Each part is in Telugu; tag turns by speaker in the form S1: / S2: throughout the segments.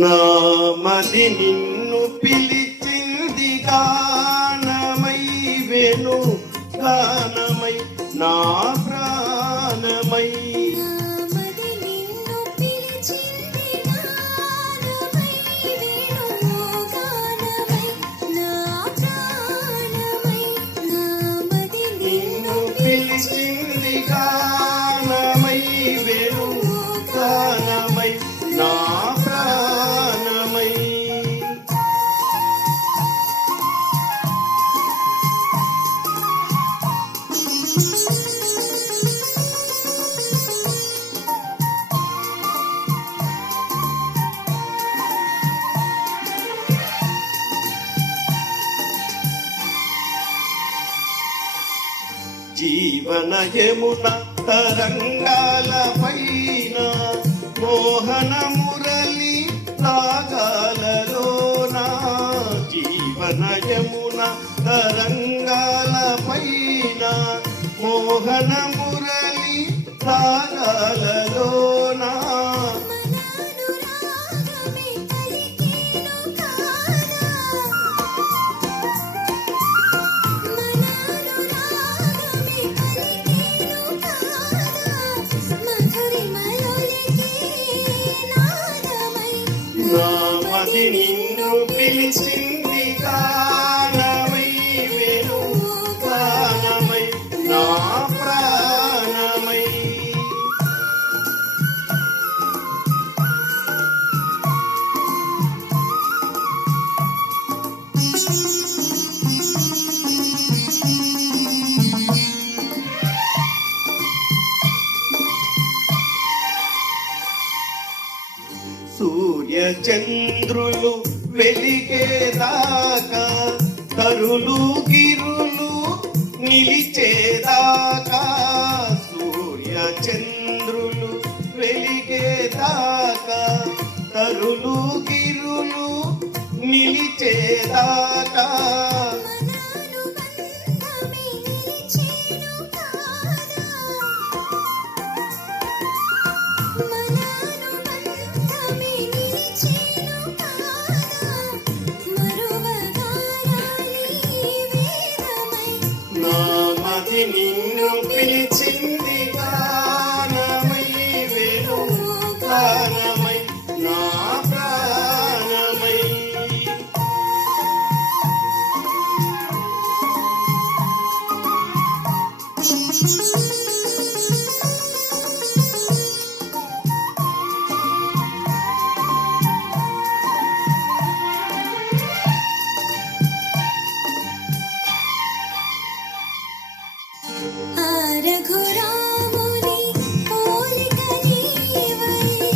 S1: నామది నిన్ను పిలిచింది గానమై వెను గానమై నా ప్రాణమై.
S2: పిలిచింది గానమై
S1: జీవన యమున తరంగాల పైన మోహన మురళి రాగాలలోన జీవన యమున తరంగాల పైన మోహన మురళి రాగాలలోన నామది నిన్ను పిలిచి చంద్రులు వెలిగేదాకా తరులు గిరులు నిలిచేదాకా సూర్య చంద్రులు వెలిగేదాకా తరులు గిరులు నిలిచేదాకా.
S2: వేదమై
S1: నామది నిన్ను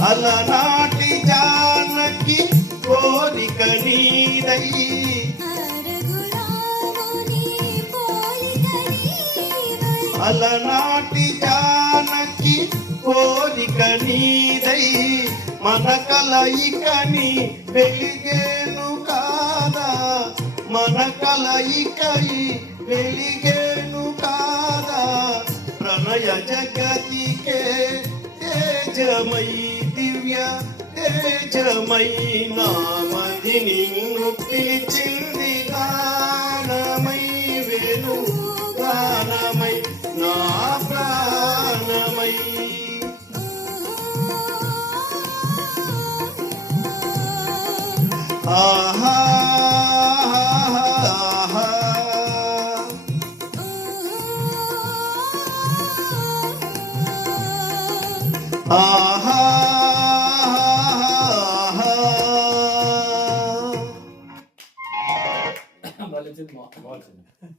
S1: అలనాటి జానకి కోరిక నీదై. అలనాటి జానకి కోరిక నీదై. మన కలయికని వెలిగేను కాదా? మన కలయికై వెలిగేను కాదా? ప్రణయ జగతికే తేజమై దివ్య తేజమై నామది నిన్ను పిలిచింది గానమై వెను గానమై నా ప్రాణమై. ఆహా. ఆహా.
S3: Martin. Martin.